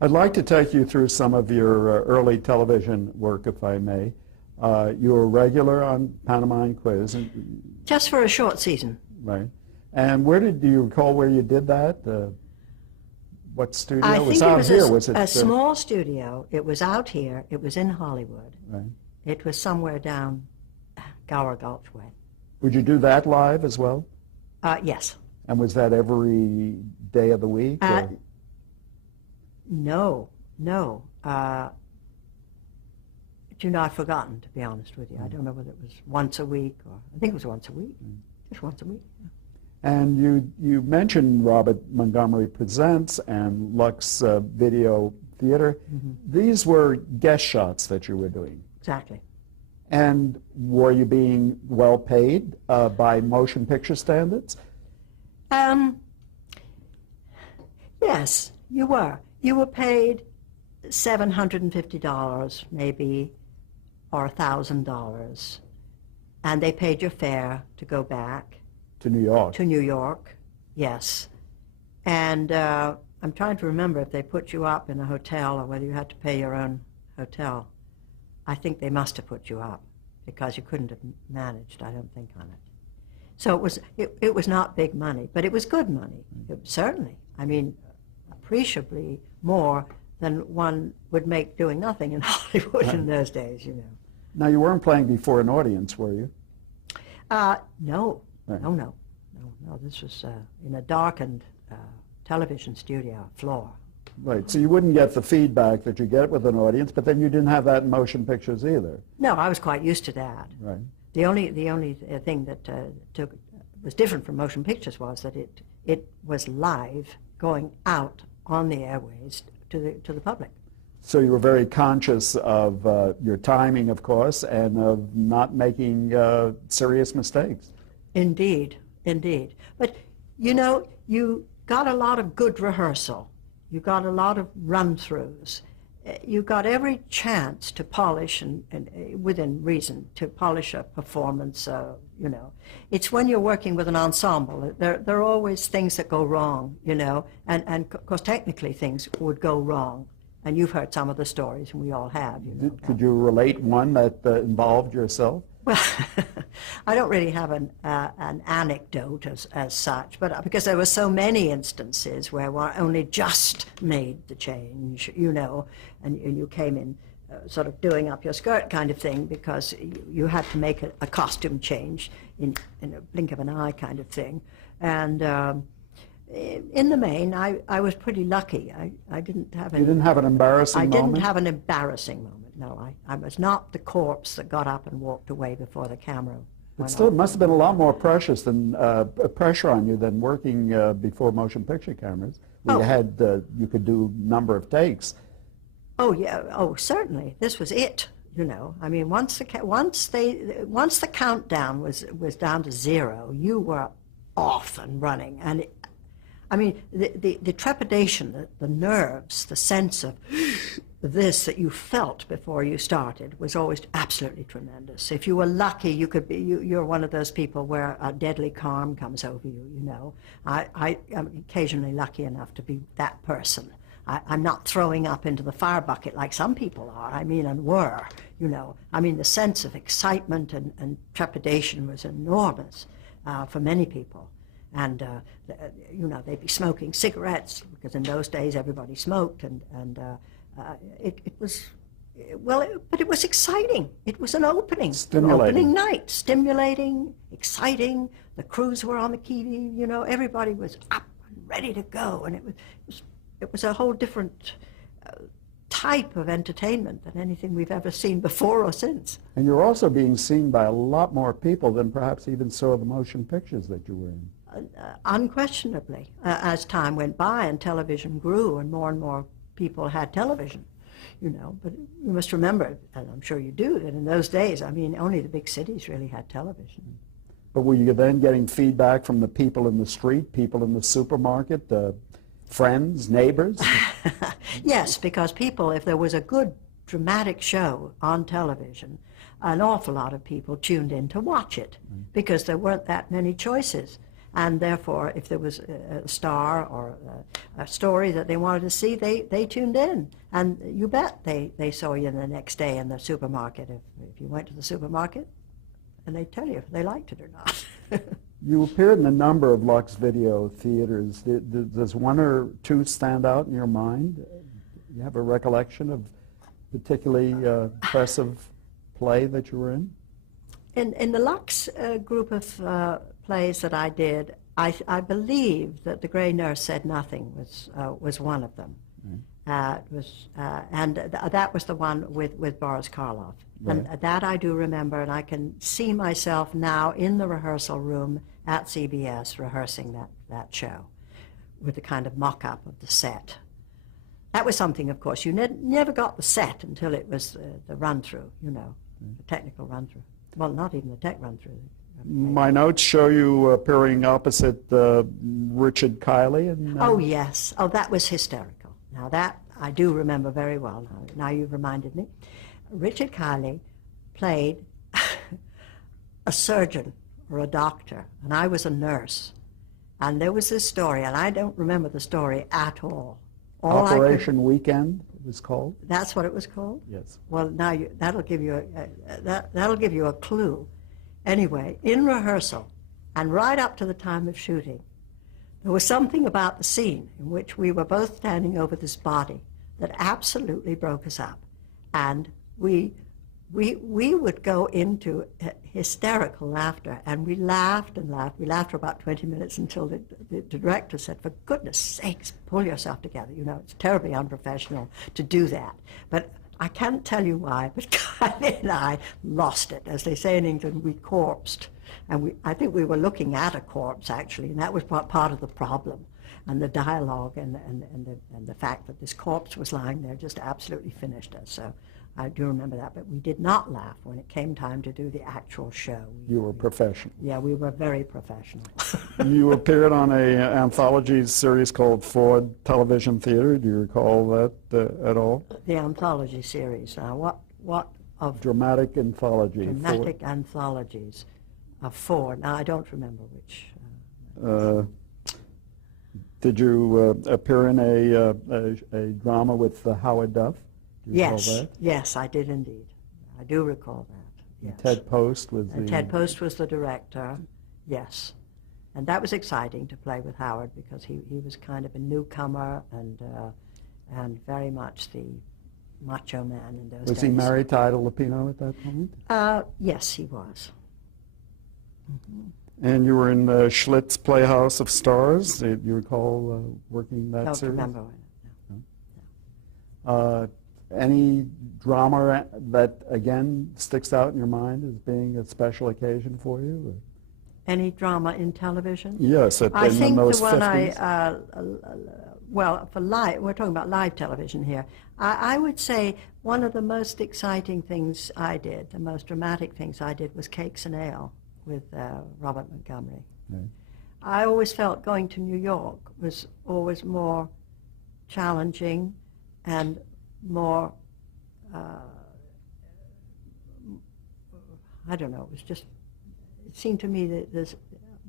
I'd like to take you through some of your early television work, if I may. You were regular on Pantomime Quiz. Just for a short season. Right. And do you recall where you did that? What studio? I think was out here? Was it a small studio. It was out here. It was in Hollywood. Right. It was somewhere down Gower Gulch way. Would you do that live as well? Yes. And was that every day of the week? No. Do not forgotten, to be honest with you. I don't know whether it was once a week or I think it was once a week. Just once a week. Yeah. And you mentioned Robert Montgomery Presents and Lux Video Theater. Mm-hmm. These were guest shots that you were doing. Exactly. And were you being well paid by motion picture standards? Yes, you were. You were paid $750 maybe, or $1,000, and they paid your fare to go back. To New York? To New York, yes. And I'm trying to remember if they put you up in a hotel or whether you had to pay your own hotel. I think they must have put you up because you couldn't have managed, I don't think, on it. So it was not big money, but it was good money, certainly. I mean, appreciably more than one would make doing nothing in Hollywood in those days, you know. Now, you weren't playing before an audience, were you? No. Right. No. This was in a darkened television studio floor. Right, so you wouldn't get the feedback that you get with an audience, but then you didn't have that in motion pictures either. No, I was quite used to that. Right. The only thing that was different from motion pictures was that it was live, going out on the airways to the public. So you were very conscious of your timing, of course, and of not making serious mistakes. Indeed. But, you know, you got a lot of good rehearsal. You got a lot of run-throughs. You got every chance to polish, and within reason, to polish a performance, you know. It's when you're working with an ensemble, there are always things that go wrong, you know, and of course technically things would go wrong. And you've heard some of the stories, and we all have, you know. Could you relate one that involved yourself? Well, I don't really have an anecdote as such, but because there were so many instances where one only just made the change, you know, and you came in sort of doing up your skirt kind of thing because you had to make a costume change in a blink of an eye kind of thing. And in the main, I was pretty lucky. I didn't have any... You didn't have an embarrassing moment? I didn't have an embarrassing moment. No, I was not the corpse that got up and walked away before the camera. It still must have been a lot more pressure on you than working before motion picture cameras. You you could do a number of takes. Oh yeah, certainly. This was it. You know, I mean, once the countdown was down to 0, you were off and running, and I mean, the trepidation, the nerves, the sense of this that you felt before you started was always absolutely tremendous. If you were lucky, you could be, you're one of those people where a deadly calm comes over you, you know. I am occasionally lucky enough to be that person. I'm not throwing up into the fire bucket like some people are, I mean, and were, you know. I mean, the sense of excitement and trepidation was enormous for many people. And, you know, they'd be smoking cigarettes, because in those days everybody smoked, and it was, well, but it was exciting. It was an opening. Stimulating. An opening night. Stimulating, exciting. The crews were on the key, you know, everybody was up and ready to go, and it was a whole different type of entertainment than anything we've ever seen before or since. And you're also being seen by a lot more people than perhaps even saw the motion pictures that you were in. Unquestionably, as time went by and television grew and more people had television, you know. But you must remember, and I'm sure you do, that in those days, I mean, only the big cities really had television. But were you then getting feedback from the people in the street, people in the supermarket, friends, neighbors? Yes, because people, if there was a good dramatic show on television, an awful lot of people tuned in to watch it because there weren't that many choices. And therefore, if there was a star or a story that they wanted to see, they tuned in. And you bet they saw you the next day in the supermarket, if you went to the supermarket, and they'd tell you if they liked it or not. You appeared in a number of Lux Video theaters. Does one or two stand out in your mind? You have a recollection of particularly impressive play that you were in? In the Lux group of plays that I did, I believe that The Grey Nurse Said Nothing was one of them. That was the one with Boris Karloff. Right. And that I do remember, and I can see myself now in the rehearsal room at CBS rehearsing that show with the kind of mock-up of the set. That was something, of course, you never got the set until it was the run-through, the technical run-through. Well, not even the tech run-through. My notes show you appearing opposite Richard Kiley. Oh, yes. Oh, that was hysterical. Now, that I do remember very well. Now you've reminded me. Richard Kiley played a surgeon or a doctor, and I was a nurse. And there was this story, and I don't remember the story at all. Operation Weekend, it was called. That's what it was called? Yes. Well, now that'll give you a clue. Anyway, in rehearsal, and right up to the time of shooting, there was something about the scene in which we were both standing over this body that absolutely broke us up. And we would go into hysterical laughter, and we laughed and laughed. We laughed for about 20 minutes until the director said, "For goodness sakes, pull yourself together. It's terribly unprofessional to do that." But I can't tell you why, but Kylie and I lost it. As they say in England, we corpsed. And I think we were looking at a corpse, actually, and that was part of the problem. And the dialogue and the fact that this corpse was lying there just absolutely finished us. So I do remember that, but we did not laugh when it came time to do the actual show. You were professional. Yeah, we were very professional. You appeared on an anthology series called Ford Television Theater. Do you recall that at all? The anthology series. What of dramatic anthology? Dramatic anthologies of Ford. Now I don't remember which. Did you appear in a drama with Howard Duff? Do you recall that? Yes, I did indeed. I do recall that. Yes. Ted Post was Ted Post was the director. Yes, and that was exciting to play with Howard because he was kind of a newcomer and very much the macho man in those days. Was he married to Ida Lupino at that point? Yes, he was. Mm-hmm. And you were in the Schlitz Playhouse of Stars. Do you recall working that series? Don't remember. No. Any drama that, again, sticks out in your mind as being a special occasion for you? Or? Any drama in television? Yes, I think those the one 50s. Well, for live, we're talking about live television here. I would say one of the most exciting things I did, the most dramatic things I did, was Cakes and Ale with Robert Montgomery. Right. I always felt going to New York was always more challenging and more, I don't know, it seemed to me that there's,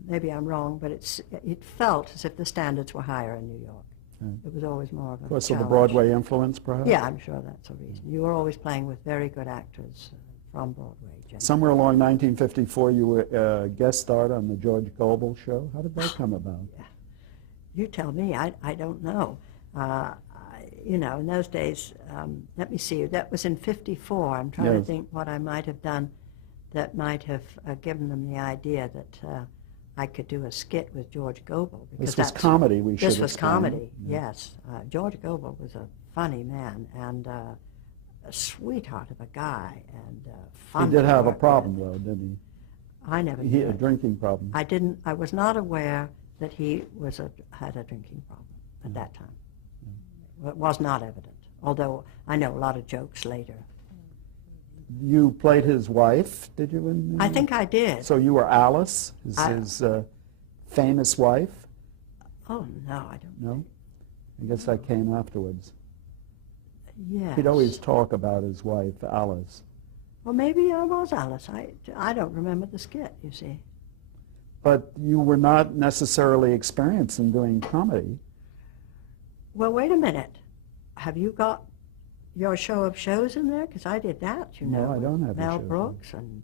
maybe I'm wrong, but it felt as if the standards were higher in New York. Right. It was always more of a Because challenge. of the Broadway influence, perhaps? Yeah, I'm sure that's a reason. You were always playing with very good actors from Broadway. Generally. Somewhere along 1954, you were guest starred on the George Gobel show. How did that come about? Yeah. You tell me. I don't know. In those days, let me see, that was in 54. I'm trying to think what I might have done that might have given them the idea that I could do a skit with George Gobel. Because this was comedy, we should This was explain. comedy, yes. George Gobel was a funny man and a sweetheart of a guy and fun. He did have a work problem, with. though, didn't he? I never He knew had a it. drinking problem. I was not aware that he had a drinking problem at that time. It was not evident, although I know a lot of jokes later. You played his wife, did you? I think I did. So you were Alice, his famous wife? Oh, no, I don't. No? I guess that came afterwards. Yes. He'd always talk about his wife, Alice. Well, maybe I was Alice. I don't remember the skit, you see. but you were not necessarily experienced in doing comedy. Well, wait a minute. Have you got your show of shows in there? Because I did that, you No, know. I don't have a Mel show. Brooks and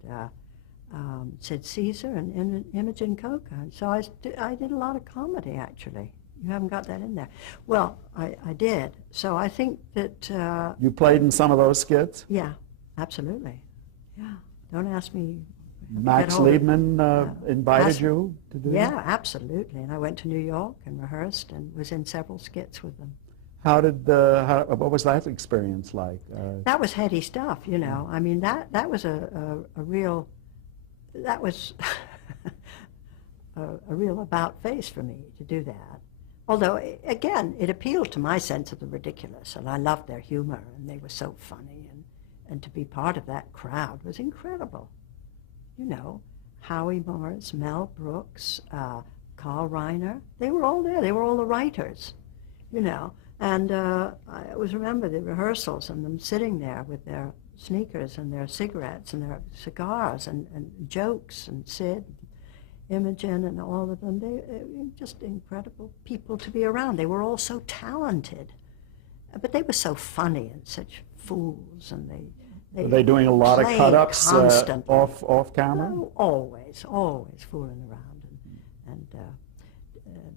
Sid Caesar and Imogen Coca. And so I did a lot of comedy, actually. You haven't got that in there. Well, I did. So I think that... You played in some of those skits? yeah, absolutely. Yeah. Don't ask me. Max Liebman invited you to do that? Yeah, absolutely. And I went to New York and rehearsed and was in several skits with them. What was that experience like? That was heady stuff, you know. I mean, that was a real, that was a real about face for me to do that. Although, again, it appealed to my sense of the ridiculous, and I loved their humor, and they were so funny, and to be part of that crowd was incredible. You know, Howie Morris, Mel Brooks, Carl Reiner, they were all there. They were all the writers, you know. And I always remember the rehearsals and them sitting there with their sneakers and their cigarettes and their cigars and jokes, and Sid, Imogen, and all of them. They were just incredible people to be around. They were all so talented, but they were so funny and such fools, and Were they doing a lot of cut-ups off camera? Oh, always fooling around. And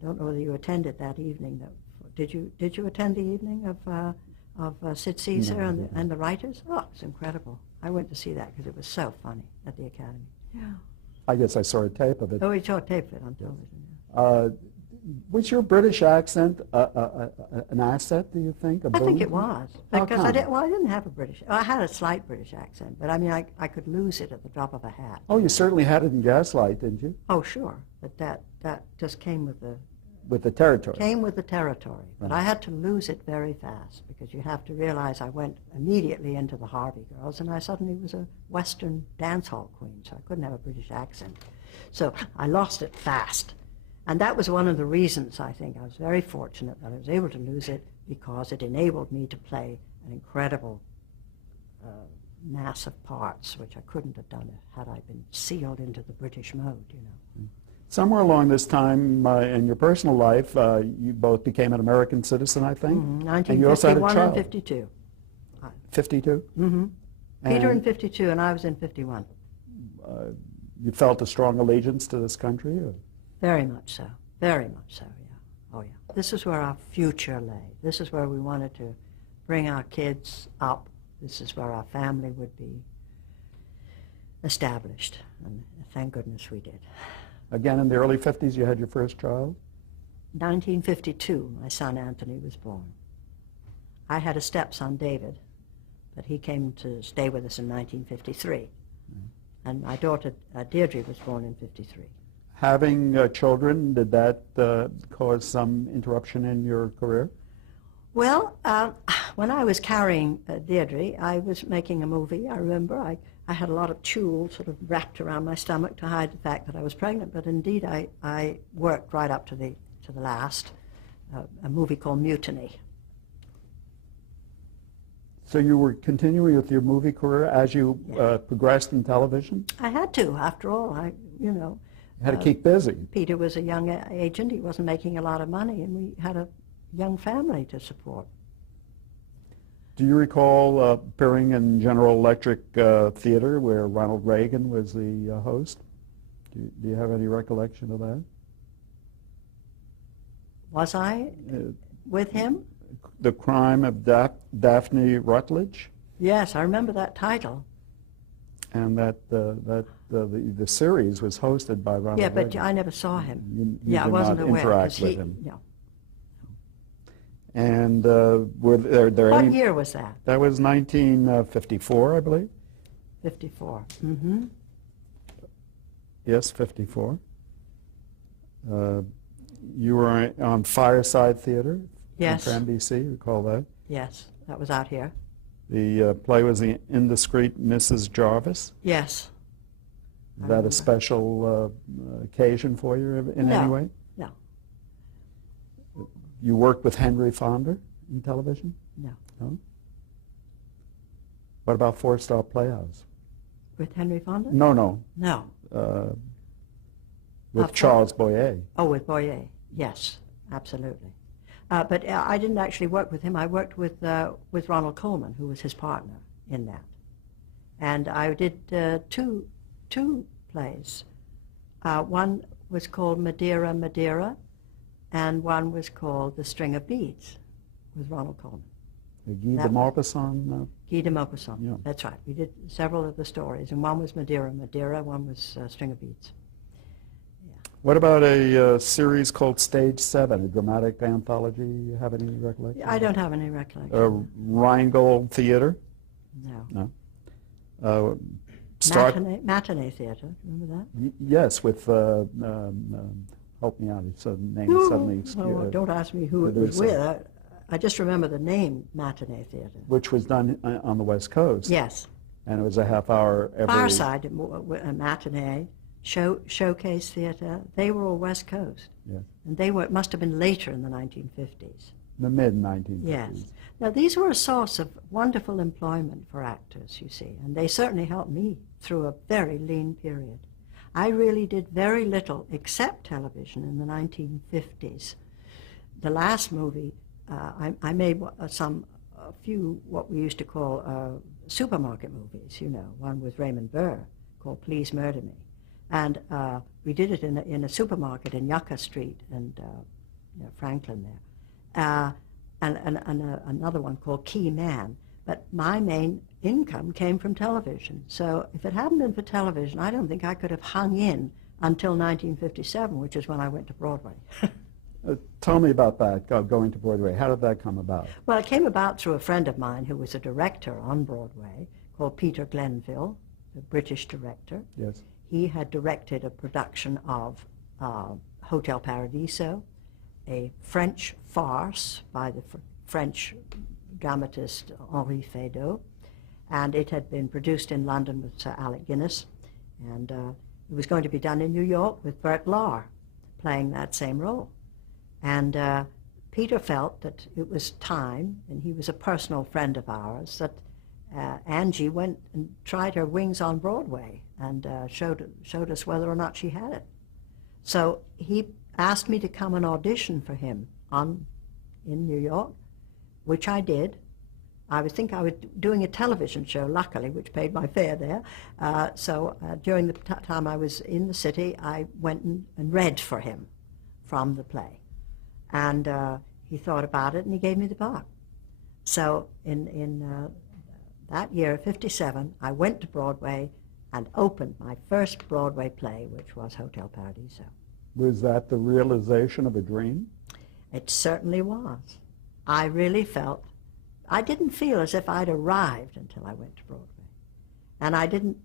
don't know whether you attended that evening. Did you attend the evening of Sid Caesar and the writers? Oh, it was incredible. I went to see that because it was so funny at the Academy. Yeah. I guess I saw a tape of it. Oh, we saw a tape of it on television. Was your British accent an asset, do you think? I think it was. Because How I come? didn't have a British, I had a slight British accent, but I mean, I could lose it at the drop of a hat. Oh, you certainly had it in Gaslight, didn't you? Oh, sure. But that just came with the territory. Came with the territory. But I had to lose it very fast, because you have to realize I went immediately into the Harvey Girls, and I suddenly was a Western dance hall queen, so I couldn't have a British accent. So I lost it fast. And that was one of the reasons, I think. I was very fortunate that I was able to lose it, because it enabled me to play an incredible mass of parts, which I couldn't have done had I been sealed into the British mode, you know. Somewhere along this time in your personal life, you both became an American citizen, I think. Mm-hmm. And you also had a 1951 child. and 52. 52? Mm-hmm. Peter in 52, and I was in 51. You felt a strong allegiance to this country? Or? Very much so. Very much so, yeah. Oh, yeah. This is where our future lay. This is where we wanted to bring our kids up. This is where our family would be established. And thank goodness we did. Again, in the early 50s, you had your first child? 1952, my son Anthony was born. I had a stepson, David, but he came to stay with us in 1953. Mm-hmm. And my daughter, Deirdre, was born in 53. Having children, did that cause some interruption in your career? Well, when I was carrying Deirdre, I was making a movie. I remember I had a lot of tulle sort of wrapped around my stomach to hide the fact that I was pregnant, but indeed I worked right up to the last, a movie called Mutiny. So you were continuing with your movie career as you progressed in television? I had to, after all. You had to keep busy. Peter was a young agent. He wasn't making a lot of money, and we had a young family to support. Do you recall appearing in General Electric Theater where Ronald Reagan was the host? Do you have any recollection of that? Was I with him? The Crime of Daphne Rutledge? Yes, I remember that title. And that the series was hosted by Ronald Yeah, Reagan. but I never saw him. You I did wasn't not aware. interact with him. No. And were there What any... year was that? That was 1954, I believe. 54. Mm-hmm. Yes, 54. You were on Fireside Theater Yes. for NBC, recall that? Yes, that was out here. The play was The Indiscreet Mrs. Jarvis. Yes. Is that a special occasion for you in any way? No. You worked with Henry Fonda in television? No. No? What about Four Star Playhouse? With Henry Fonda? No. No. With Charles Boyer. Oh, with Boyer, yes, absolutely. But I didn't actually work with him. I worked with Ronald Coleman, who was his partner in that. And I did two plays. One was called Madeira, Madeira, and one was called The String of Beads with Ronald Coleman. Guy de Maupassant? Guy de Maupassant, yeah. That's right. We did several of the stories, and one was Madeira, Madeira, one was String of Beads. What about a series called Stage 7, a dramatic anthology? You have any recollection? I don't have any recollection. Rheingold Theater? No. No. Matinee theater, remember that? Yes, with, help me out, it's a name suddenly. Don't ask me who it was with. I just remember the name Matinee Theater. Which was done on the West Coast. Yes. And it was a half hour every... Fireside, a matinee, showcase theater, they were all West Coast. Yes. And they were, must have been later in the 1950s. The mid-1950s. Yes. Now, these were a source of wonderful employment for actors, you see, and they certainly helped me through a very lean period. I really did very little except television in the 1950s. The last movie, I made a few what we used to call supermarket movies, you know, one with Raymond Burr called Please Murder Me. And we did it in a supermarket in Yucca Street and Franklin there. And another one called Key Man. But my main income came from television. So if it hadn't been for television, I don't think I could have hung in until 1957, which is when I went to Broadway. Tell me about that, going to Broadway. How did that come about? Well, it came about through a friend of mine who was a director on Broadway called Peter Glenville, the British director. Yes. He had directed a production of Hotel Paradiso, a French farce by the French dramatist Henri Feydeau, and it had been produced in London with Sir Alec Guinness, and it was going to be done in New York with Bert Lahr playing that same role. And Peter felt that it was time, and he was a personal friend of ours, that Angie went and tried her wings on Broadway and showed us whether or not she had it. So he asked me to come and audition for him in New York, which I did. I was doing a television show, luckily, which paid my fare there. So during the time I was in the city, I went and read for him from the play. And he thought about it, and he gave me the part. So in that year, 57, I went to Broadway and opened my first Broadway play, which was Hotel Paradiso. Was that the realization of a dream? It certainly was. I really felt, I didn't feel as if I'd arrived until I went to Broadway. And I didn't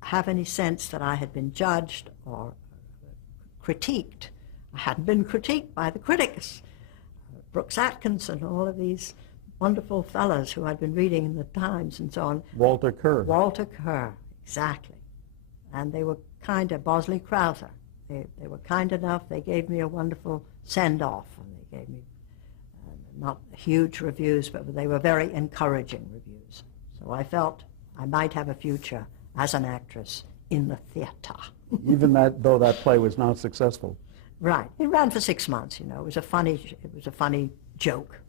have any sense that I had been judged or critiqued. I hadn't been critiqued by the critics, Brooks Atkinson, all of these wonderful fellows who I'd been reading in the Times and so on. Walter Kerr. Walter Kerr, exactly. And they were kind of, Bosley Crowther. They were kind enough. They gave me a wonderul send-off, and they gave me not huge reviews, but they were very encouraging reviews. So I felt I might have a future as an actress in the theater. Even though that play was not successful. Right. It ran for 6 months. You know, it was a funny joke.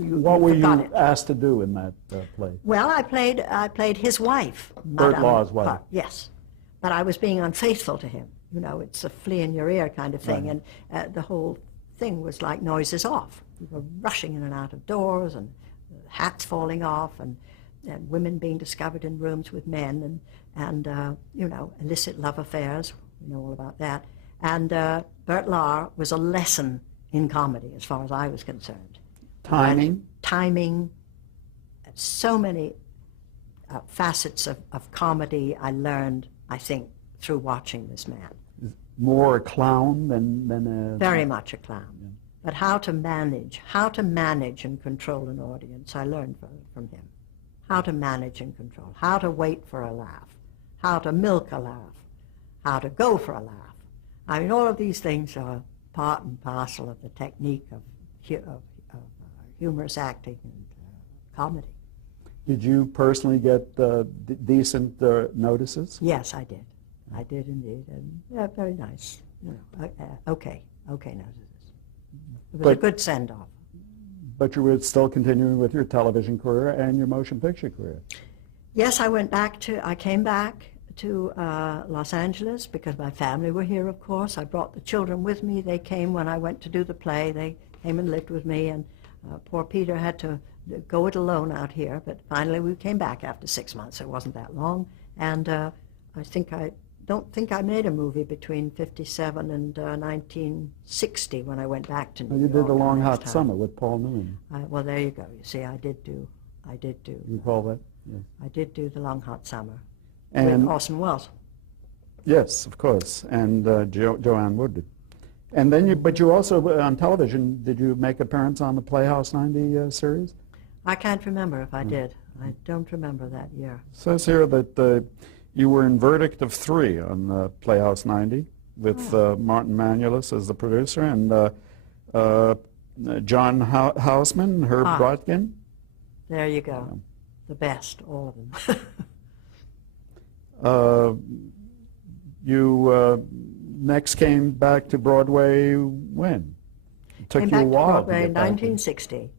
What were you asked to do in that play? Well, I played his wife, Bert Lahr's wife. Yes, but I was being unfaithful to him. You know, it's a flea in your ear kind of thing, right. And the whole thing was like noises off. We were rushing in and out of doors, and hats falling off, and women being discovered in rooms with men, and you know, illicit love affairs. We know all about that. And Bert Lahr was a lesson in comedy, as far as I was concerned. Timing, so many facets of comedy I learned, I think, through watching this man. More a clown than a... Very much a clown. Yeah. But how to manage and control an audience, I learned from him. How to manage and control, how to wait for a laugh, how to milk a laugh, how to go for a laugh. I mean, all of these things are part and parcel of the technique of humorous acting and comedy. Did you personally get decent notices? Yes, I did. I did indeed, and yeah, very nice. You know, okay, now it was a But- good send-off. But you were still continuing with your television career and your motion picture career. Yes, I came back to Los Angeles because my family were here, of course. I brought the children with me. They came when I went to do the play. They came and lived with me, and poor Peter had to go it alone out here. But finally we came back after 6 months. It wasn't that long. And I don't think I made a movie between 57 and 1960 when I went back to New You York. did The Long the next Hot time. Summer with Paul Newman. Well, there you go. You see, I did do. You recall that? Yes. I did do The Long Hot Summer And with Orson Welles. yes, of course, and Joanne Wood did. And then but you also, on television, did you make appearance on the Playhouse 90 series? I can't remember if I did. I don't remember that year. It says here that you were in Verdict of 3 on Playhouse 90 with Martin Manulis as the producer and John Houseman, Herb Brodkin. There you go. The best, all of them. You next came back to Broadway when? It took Came you a back to while Broadway to in get back. 1960.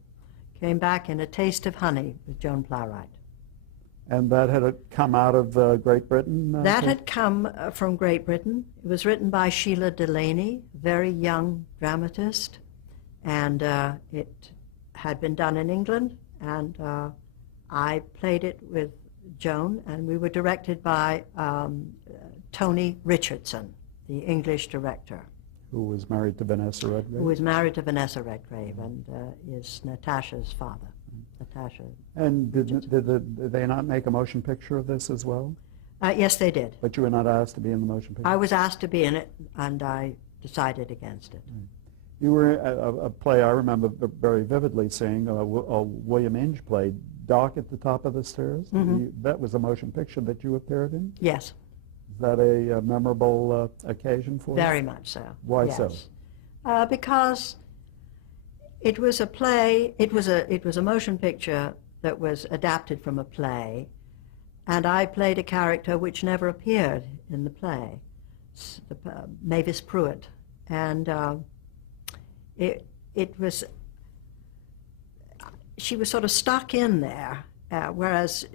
Came back in A Taste of Honey with Joan Plowright. And that had come out of Great Britain? That had come from Great Britain. It was written by Sheila Delaney, very young dramatist, and it had been done in England, and I played it with Joan, and we were directed by Tony Richardson, the English director, Who was married to Vanessa Redgrave? who was married to Vanessa Redgrave and is Natasha's father. Natasha. And did they not make a motion picture of this as well? Yes, they did. But you were not asked to be in the motion picture? I was asked to be in it, and I decided against it. You were a play I remember very vividly seeing, William Inge played Doc at the Top of the Stairs. That was a motion picture that you appeared in? Yes. Is that a memorable occasion for you? Very much so. Why yes. so? Because it was a play. It was a motion picture that was adapted from a play, and I played a character which never appeared in the play, Mavis Pruitt, and she was sort of stuck in there, whereas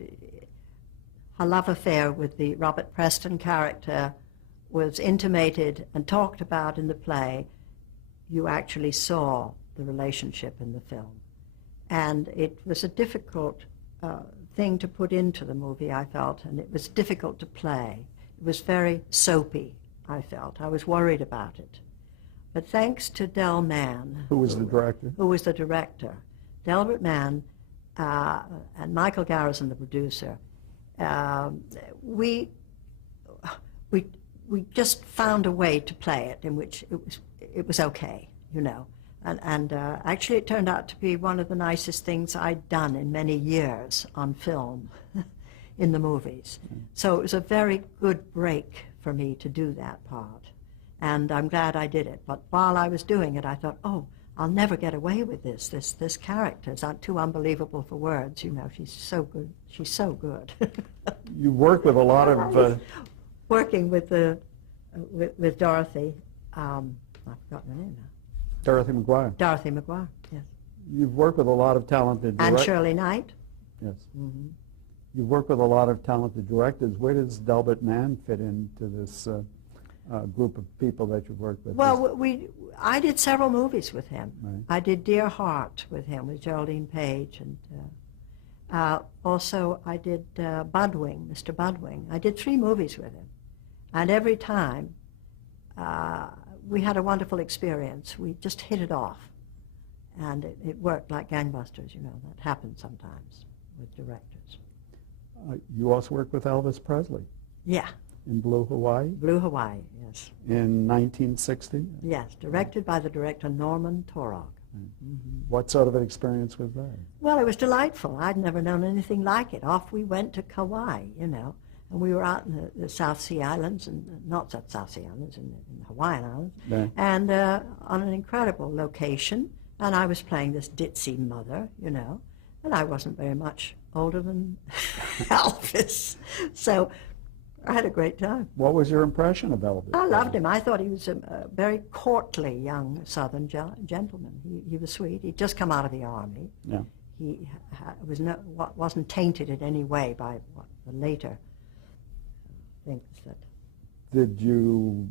her love affair with the Robert Preston character was intimated and talked about in the play. You actually saw the relationship in the film. And it was a difficult thing to put into the movie, I felt, and it was difficult to play. It was very soapy, I felt. I was worried about it. But thanks to Del Mann, Who was the director? who was the director, Delbert Mann and Michael Garrison, the producer, we just found a way to play it in which it was okay, you know. And actually it turned out to be one of the nicest things I'd done in many years on film in the movies. So it was a very good break for me to do that part. And I'm glad I did it. But while I was doing it, I thought, oh, I'll never get away with this. This character is too unbelievable for words. You know, she's so good. She's so good. You work with a lot of... Working with Dorothy, I've forgotten her name now. Dorothy McGuire. Dorothy McGuire, yes. You've worked with a lot of talented And Shirley Knight. Yes. You've worked with a lot of talented directors. Where does Delbert Mann fit into this group of people that you've worked with? Well, I did several movies with him. Right. I did Dear Heart with him, with Geraldine Page, and also I did Budwing, Mr. Budwing. I did 3 movies with him, and every time we had a wonderful experience. We just hit it off, and it worked like gangbusters. You know, that happens sometimes with directors. You also worked with Elvis Presley Yeah, in Blue Hawaii Blue Hawaii, yes. in 1960. Yes, directed by the director Norman Torog. What sort of an experience was that? Well, it was delightful. I'd never known anything like it. Off we went to Kauai, you know, and we were out in the South Sea Islands, and not South Sea Islands, in the Hawaiian Islands, Yeah. and on an incredible location. And I was playing this ditzy mother, you know, and I wasn't very much older than Elvis. So I had a great time. What was your impression of Elvis? I loved him. I thought he was a very courtly young Southern gentleman. He was sweet. He'd just come out of the army. Yeah. He wasn't tainted in any way by the later things that. Did you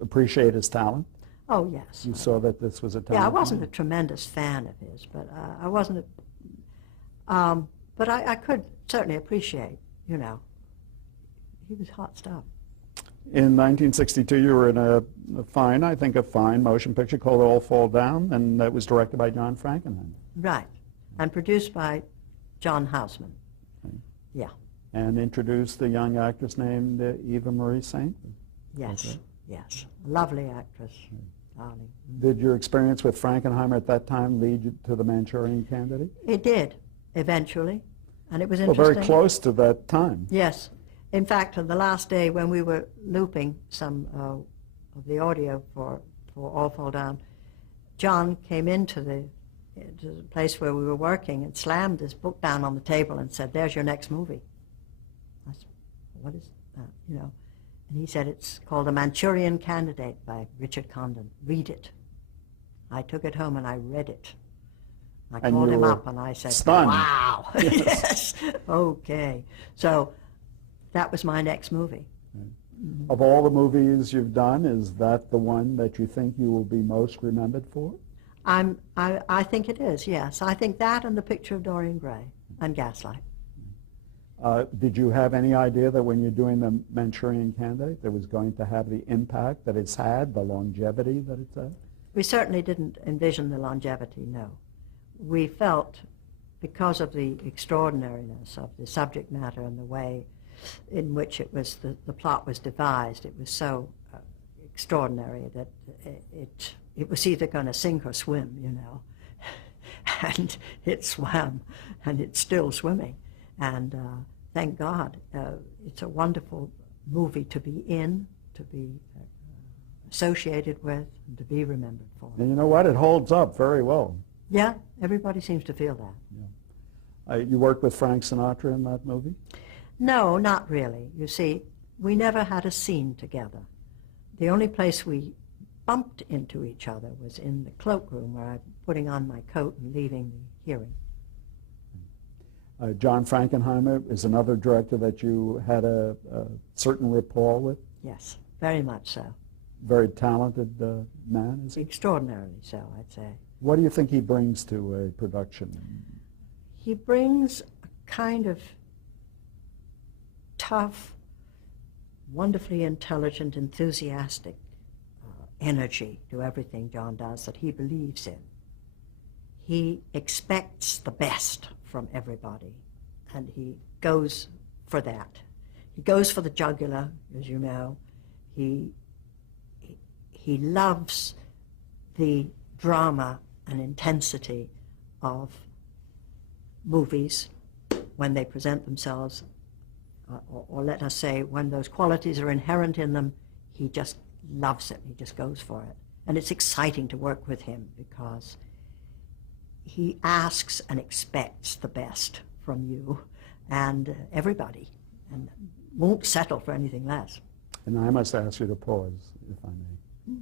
appreciate his talent? Oh yes. You saw that this was a talent? Yeah, I wasn't a tremendous fan of his, but I wasn't. But I could certainly appreciate. He was hot stuff. In 1962, you were in a fine motion picture called All Fall Down, and that was directed by John Frankenheimer. Right, and produced by John Houseman. Okay. Yeah. And introduced a young actress named Eva Marie Saint. Yes, okay. Yes. Lovely actress, darling. Did your experience with Frankenheimer at that time lead you to The Manchurian Candidate? It did, eventually, and it was Well, interesting. very close to that time. Yes. In fact, on the last day when we were looping some of the audio for All Fall Down, John came into the place where we were working and slammed his book down on the table and said, "There's your next movie." I said, "What is that?" And he said, "It's called The Manchurian Candidate by Richard Condon. Read it." I took it home and I read it. I And called you him were up and I said, stunned. "Wow." Yes. Yes. Okay. So that was my next movie. Of all the movies you've done, is that the one that you think you will be most remembered for? I think it is, yes. I think that and The Picture of Dorian Gray and Gaslight. Did you have any idea that when you're doing The Manchurian Candidate, that was going to have the impact that it's had, the longevity that it's had? We certainly didn't envision the longevity, no. We felt, because of the extraordinariness of the subject matter and the way in which the plot was devised, it was so extraordinary that it was either going to sink or swim, and it swam, and it's still swimming, and thank God, it's a wonderful movie to be in, to be associated with, and to be remembered for. And you know what? It holds up very well. Yeah, everybody seems to feel that. Yeah. You worked with Frank Sinatra in that movie? No, not really. You see, we never had a scene together. The only place we bumped into each other was in the cloakroom where I'm putting on my coat and leaving the hearing. John Frankenheimer is another director that you had a certain rapport with? Yes, very much so. Very talented man, is he? Extraordinarily so, I'd say. What do you think he brings to a production? He brings a kind of tough, wonderfully intelligent, enthusiastic energy to everything John does that he believes in. He expects the best from everybody, and he goes for that. He goes for the jugular, as you know. He loves the drama and intensity of movies when they present themselves, or let us say when those qualities are inherent in them. He just loves it. He just goes for it. And it's exciting to work with him because he asks and expects the best from you and everybody, and won't settle for anything less. And I must ask you to pause, if I may.